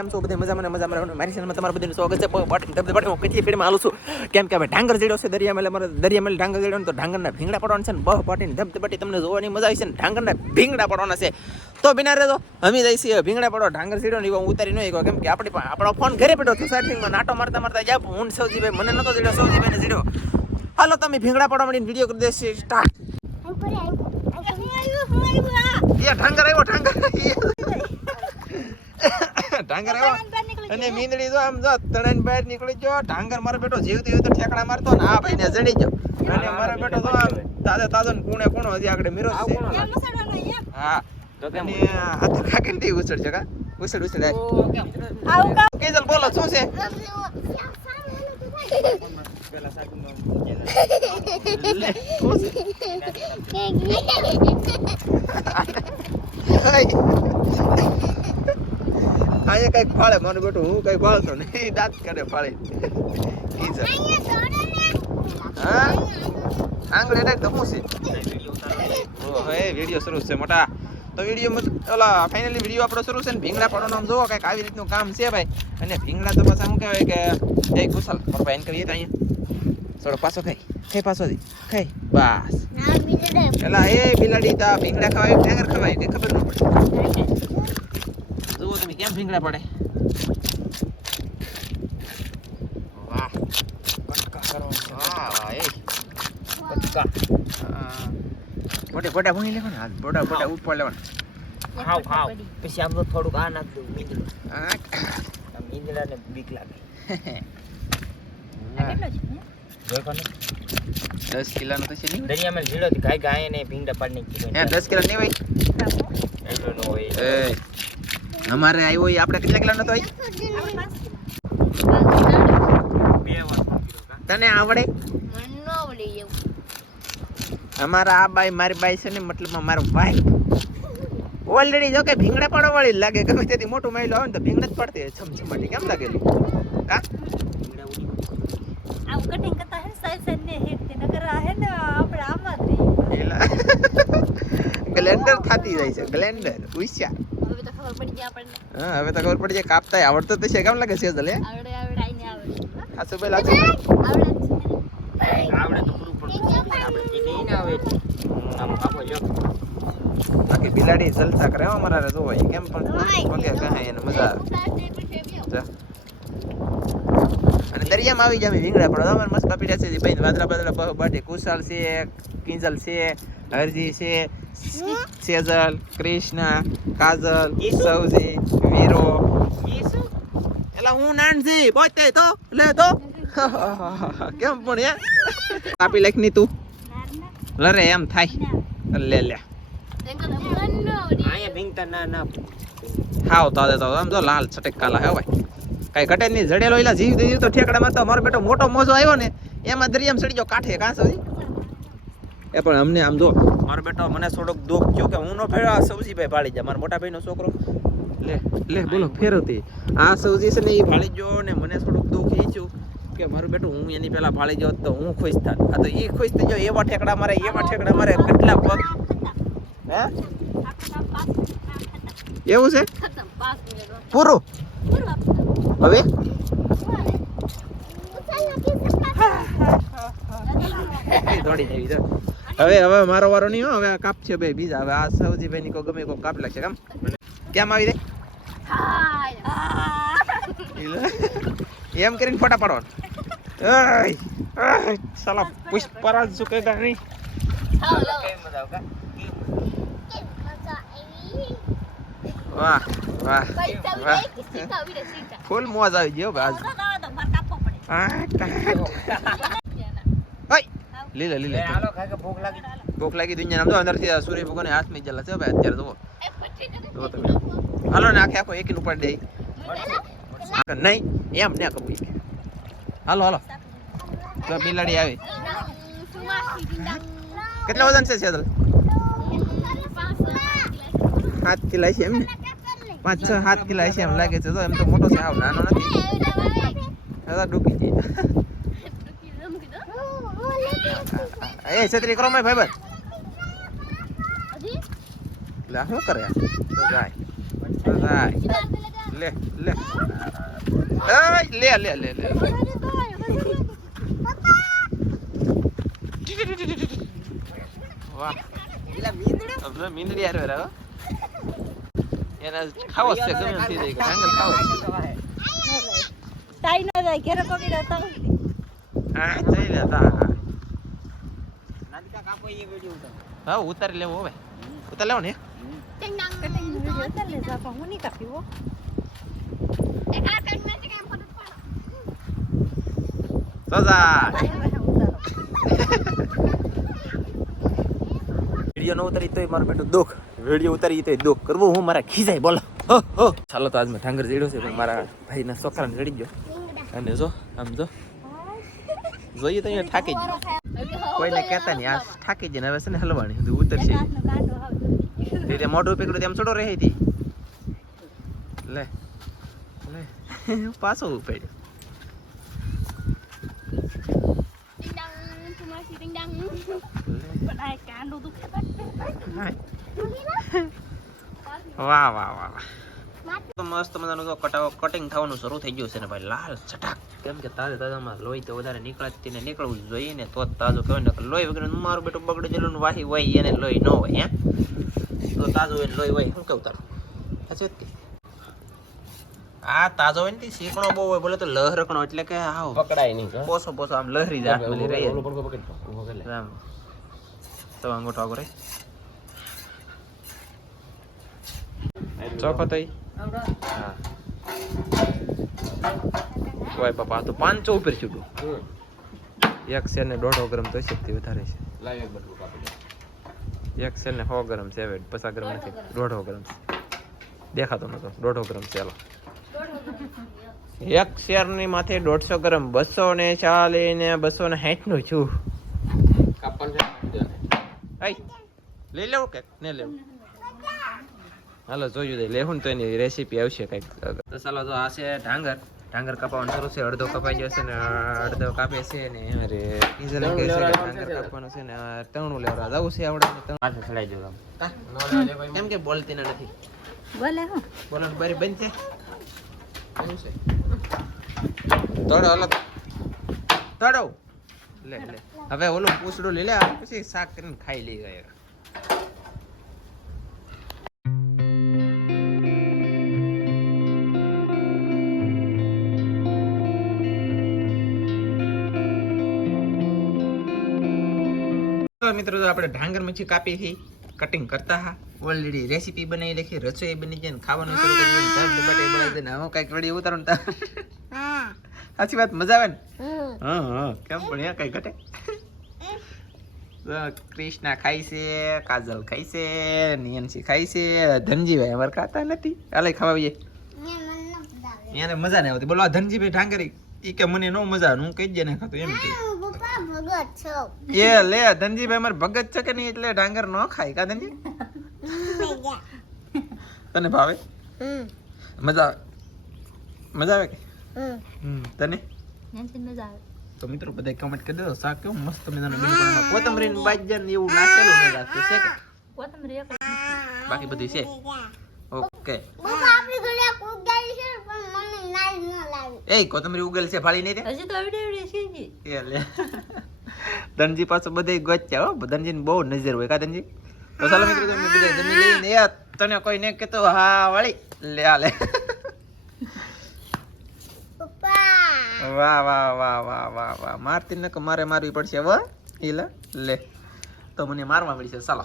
કેમ છો બધા મજામાં મજામાં રહેવાનું મારી ચેનલમાં તમારું બધાનું સ્વાગત છે બટન હું કેટલી ફીડમાં આવું છું કેમ કે હવે ડાંગર જેડો છે દરિયામાં એટલે મારે દરિયામાં ડાંગર જેડો ને તો ડાંગરના ભીંગડા પડવાના છે ને બહ પાટીને ધબ ધબટી તમને જોવાની મજા આવી છે ને ડાંગરના ભીંગડા પડવાના છે તો બિના રહેતો અમે જઈ છીએ ભીંગડા પડો ડાંગર સીડો ને ઉતારી નહીં ગયો કેમ કે આપણી આપણો ફોન ઘરે પડ્યો સર્ફિંગમાં નાટો મારતા મારતા જાય હું સૌજીભાઈ મને નતો જીડો સૌજીભાઈને જીડો હાલો તમે ભીંગડા પડવા માંડીને વીડિયો કરી દેશે સ્ટાર્ટ એ આવ્યો ઢાંગર ઢાંગર આવ્યો અને મીંદડી જો આમ જો તણાઈને બહાર નીકળી ગયો. ઢાંગર મારો બેટો જીવતી હોય તો ઠેકડા મારતો ને આ ભાઈને જડી ગયો. અને મારો બેટો તો આમ તાજો તાજો ને કુણે કુણો હજી આગળ મીરો જ છે. હા. અને આ તો કાકી ને ઉછળ છે કા? ઉછળ ઉછળ. કેજલ બોલો શું છે? લે, શું છે? અહીંયા કઈ ફાળે. મારું બેટું હું કઈ ફાળતો નહીં. દાંત કરે ફાળે. ઈ છે હા? આંગળી એટલે તો શું છે? ઓ હે વિડિયો શરૂ છે મોટા. તો વીડિયો ઓલા ફાઇનલી વીડિયો આપણો શરૂ છે ને ભીંગડા પડવાનો આમ જોવો કંઈક આવી રીતનું કામ છે ભાઈ. અને ભીંગડા તો પાછા શું કહેવાય કે એ કુશલ મારો ભાઈ કરીએ તો અહીંયા. થોડો પાછો ખાઈ. ખાઈ પાછો દી. ખાઈ. બસ. એલા એ બિલાડી તા ભીંગડા ખવાય ટાંગર ખવાય કઈ ખબર ન પડે. તમે કેમ ભીંગડા પડે વાહ વાહ વાહ એ કટકા ગોટે ગોટા ભૂણી લેવાના હાથ ગોટા ગોટા ઉપર લેવાના હાવ હાવ પછી આમ તો થોડુંક આ નાખ દઉં મીંદડું. આ મીંદડાને બીક લાગે દસ કિલોનો તો છે નહીં દરિયામાં જીડો ગાય ગાય ને ભીંગડા પાડી નાખી દસ કિલો નહીં ભાઈ એટલું ન હોય એ અમારે આવ્યો એ આપણે કેટલા તો બે વાર તને આવડે? અમારા આ બાઈ મારી બાઈ છે ને મતલબમાં મારો ભાઈ. ઓલરેડી જો કે ભીંગડા પડો વાળી જ લાગે. ગમે તેથી મોટું મહિલો આવે ને તો ભીંગડા જ પડતી છમછમાટી. કેમ લાગેલું હા? ભીંગડા ઉડી એલા. ગ્લેન્ડર થાતી જાય છે ગ્લેન્ડર ઉસ્યા હા હવે તો ખબર પડી જાય કાપતા આવડતો તો છે કેમ લાગે છે હા સુબે લાગે આવડે તો પૂરું પડતું આપણે જે નહીં આવે આમ કાપો જો. બાકી બિલાડી જલતા કરે હો અમારા રે જોવાય કેમ પણ ઓકે કહે એને મજા આવે. અને દરિયામાં આવી જાય રીંગણા પણ અમારે મસ્ત કાપી રહ્યા છે. ભાઈ વાદળા બાદરા બહુ બાટે કુશાલ છે કિંજલ છે હરજી છે સેજલ કૃષ્ણા કાજલ સૌજી વીરો. એટલે હું નાનજી બોતે તો લે તો. કેમ પણ યાર? કાપી લખની તું લરે એમ થાય. લે લે. ના ના. હાવ તો તો આમ જો લાલ છટક કાલા હે ભાઈ. કઈ ઘટે નહીં. જડેલો એલા જીવ દે તો ઠેકડામાં તો મારો બેટો મોટો મોજો આવ્યો ને એમાં દરિયામાં સડી ગયો કાઠે કાં એ પણ અમને આમ જો મારો બેટો મને થોડોક દુઃખ થયો કે હું નો ફેર આ સૌજીભાઈ ભાળી જાય મારા મોટા ભાઈનો છોકરો. લે લે બોલો ફેરવતી આ સૌજી છે ને એ ભાળી ગયો ને મને થોડુંક દુઃખ એ થયું કે મારું બેટું હું એની પહેલા ભાળી જાઉં તો હું ખુશ થાત. આ તો એ ખુશ થઈ જાઉં એવા ઠેકડા મારે એવા ઠેકડા મારે કેટલા પગ. હે? એવું છે? પૂરું. હવે? દોડી જવી હવે હવે મારો વારો નહીં હો હવે આ કાપ છે ભાઈ બીજા. હવે આ સૌજીભાઈ ની કો ગમે કો કાપ લાગશે કેમ? કેમ આવી રે એમ કરીને ફોટા પાડવાનો. સાલા પુષ્પરાજ ઝુકેગા નહીં? વાહ વાહ વાહ. ફૂલ મોજ આવી ગયો ભાઈ આજ. લીલે લે, લીલે ભૂખ લાગી. ભૂખ લાગી દુનિયા આમ જો અંદરથી આ સૂર્ય ભગવાન હાથમાં જલા છે ભાઈ અત્યારે જુઓ. જુઓ તમે. હાલો ને આખે આખો એક ઉપાડી દે. નહીં એમ ને એક. હાલો હાલો. તો બિલાડી આવી. કેટલા વજન છે સેદલ સાત કિલા છે એમ ને? પાંચ છ સાત કિલા છે એમ લાગે છે. તો એમ તો મોટો છે આવ નાનો નથી. ડૂબી જાય એ છત્રી કરો મેં ભાઈ લે શું કરે? તો જાય. તો જાય. લે લે. લે લે લે લે. વાહ. મીંદડો હારે એના ખાવો છે ગમે થઈ જાય. ડાંગર ખાવો છે. તાઈ ન જાય ઘેરે પકડ્યો તો હા જઈ લે તા નાદકા કાપો એ વિડિયો ઉતાર હા, ઉતારી લેવો હવે. ઉતાર લેવો ને? વિડિયો ન ઉતારી તોય મારું બેટું દુઃખ. વિડિયો ઉતારી તોય દુઃખ. કરવું હું મારા ખીજાય, બોલો. ચાલો તો આજ ઠાંગર ચડ્યો છે, પણ મારા ભાઈના છોકરાને જડી ગયો. અને જો, આમ જો. જોઈએ તો અહીંયા થાકી કોઈને કહેતા નહીં આ થાકી જઈને હવે છે ને હલવાણી બધું ઉતરશે. તે. મોઢું પીકડું તેમ ચડો રહી હતી લે લે. પાછો ઉપાડ્યો. વાહ વાહ વાહ વાહ. મસ્ત મજાનું તો કટાવો કટિંગ થવાનું શરૂ થઈ ગયું છે ને ભાઈ લાલ છટાક કેમ કે તાજે તાજામાં લોહી તો વધારે નીકળતી ને નીકળવું જોઈએ ને તો જ તાજું કહેવાય ને લોહી વગર મારું બેટું બગડી જેલું વાહી હોય એને લોહી ન હોય હે? તો તાજો હોય લોહી હોય શું કેવું તારું? સાચું આ તાજો હોય ને શીકણો બહુ હોય બોલે તો લહરકણો એટલે કે આવો. પકડાય નહીં પોસો પોસો આમ લહરી જાય બોલી રહી આમ. તો અંગૂઠો આગળ ચોખો હા ઓય બાપા તો પાંચસો ઉપર છૂટું એક સેર ને દોઢો ગ્રામ તો શક્તિ વધારે છે. લાવ એક બટકું કાપી એક શેર ને સો ગ્રામ છે હવે પચાસ ગ્રામ નથી દોઢો ગ્રામ. છે. દેખાતો નતો દોઢો ગ્રામ છે ચાલો એક શેરની માથે દોઢસો ગ્રામ બસો ને ચાલી ને બસો ને સાઠનું? છું લઈ લેવું કે? ને લેવું? હાલો જોયું દે. લેવું ને તો એની રેસીપી આવશે કંઈક. તો ચાલો તો આ છે ઢાંગર. ડાંગર કપાવવાનું શરૂ છે. અડધો કપાઈ ગયો છે ને અડધો કાપે છે ને અરે ડીઝલ કહે છે કે કાપવાનું છે ને તણું લેવડા જવું છે આવડે ને તણું. ચડાઈ જવું કેમ કે? બોલતી ને નથી. બોલે હું. બોલવાનું બારી બંધ છે. શું અલગ તળો લે લે. હવે ઓલું પૂછડું લઈ લે પછી શાક કરીને ખાઈ લઈ ગયા તો મિત્રો તો આપણે ઢાંગર મચ્છી કાપી હતી કટિંગ કરતા હા. ઓલરેડી રેસીપી બનાવી લખી રસોઈ બની જાય ને ખાવાનું શરૂ કરી દઈએ ધબ બનાવી દે ને હું કાંઈક રડી ઉતારું તા સાચી વાત મજા આવે ને? હા હા કેમ પણ એ કાંઈ ઘટે? કૃષ્ણા ક્રિષ્ના ખાય છે કાજલ ખાય છે નિયનસી ખાય છે ધનજીભાઈ અમારે ખાતા નથી. હાલે ખવાવીએ એને મજા નહીં આવતી. બોલો આ ધનજીભાઈ ઢાંગરી ઈ કે મને નો મજા. હું કહી જ ને ખાતો એમ કે એ લે ધનજીભાઈ અમારે ભગત છે કે નહીં એટલે ડાંગર ન ખાય કા ધનજી તને ભાવે મજા આવે મજા આવે કે હમ તને નેન્સી મજા આવે તો મિત્રો બધા કમેન્ટ કરી દેજો શાક કેવું મસ્ત મજાનું બન્યું પણ એમાં કોથમરી ને બાજન ને એવું નાખેલું નહીં લાગતું છે કે? કોથમરી એક બાકી બધું છે? ઓકે એ કોથમરી ઉગલ છે ફાળી નહીં હજી તો આવડે આવડે છે જી. એ લે ધનજી પાછું બધે ગોચ્યા હો. ધનજી બહુ નજર હોય કા ધનજી? તો ચાલો મિત્રો તમે બધા ધનજી લઈને એ તને કોઈ ને કેતો હા વાળી. લે આ લે. વાહ વાહ વાહ વાહ વાહ વાહ. મારતી ને કે મારે મારવી પડશે હવે ઈ લે. લે તો મને મારવા મળી છે ચાલો.